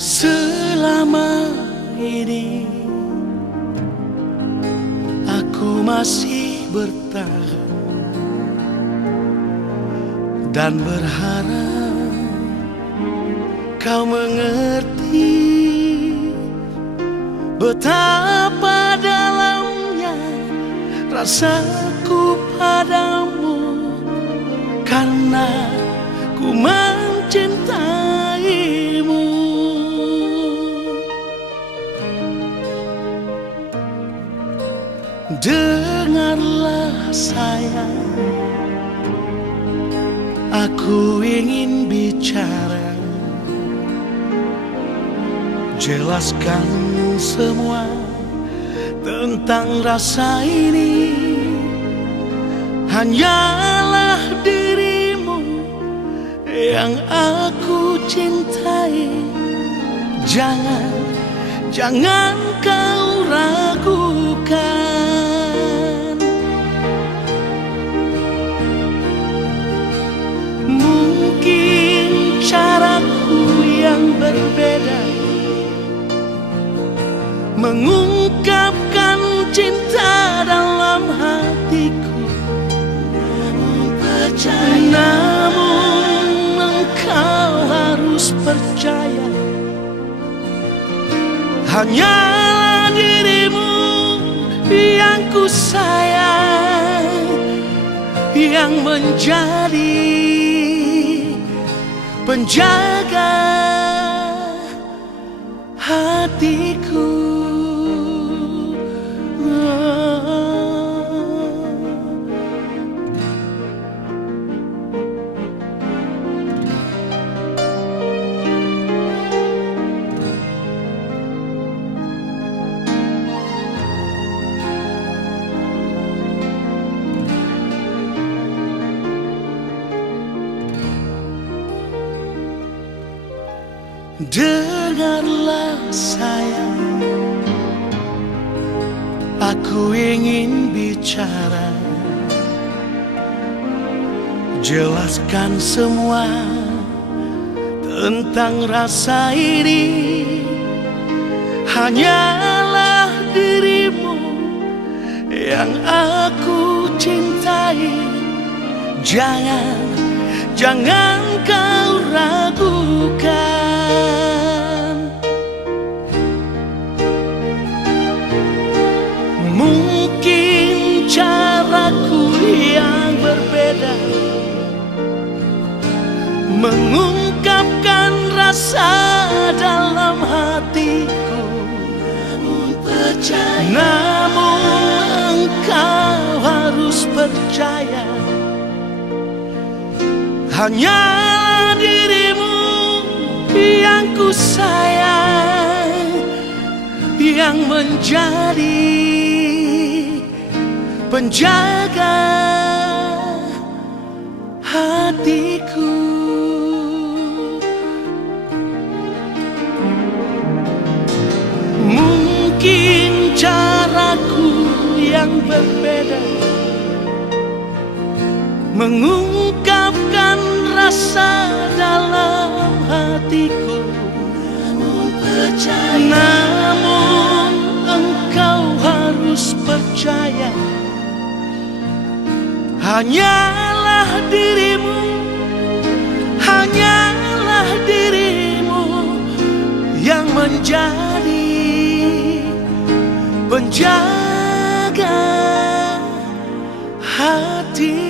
Selama ini aku masih bertahan dan berharap kau mengerti betapa dalamnya rasaku padamu, karena ku mencintaimu. Dengarlah sayang, aku ingin bicara, jelaskan semua tentang rasa ini. Hanyalah dirimu yang aku cintai. Jangan kau ragukan. Mungkin caraku yang berbeda mengungkapkan cinta dalam hatiku, namun engkau harus percaya, hanyalah dirimu yang ku sayang, yang menjadi penjaga hatiku. Dengarlah sayang, aku ingin bicara, jelaskan semua tentang rasa ini. Hanyalah dirimu yang aku cintai. Jangan kau ragukan. Mungkin caraku yang berbeda mengungkapkan rasa dalam hatiku, namun engkau harus percaya, hanyalah dirimu yang ku sayang, yang menjadi penjaga hatiku. Mungkin caraku yang berbeda mengungkapkan rasa dalam hatiku, namun engkau harus percaya, hanyalah dirimu yang menjadi penjaga hati.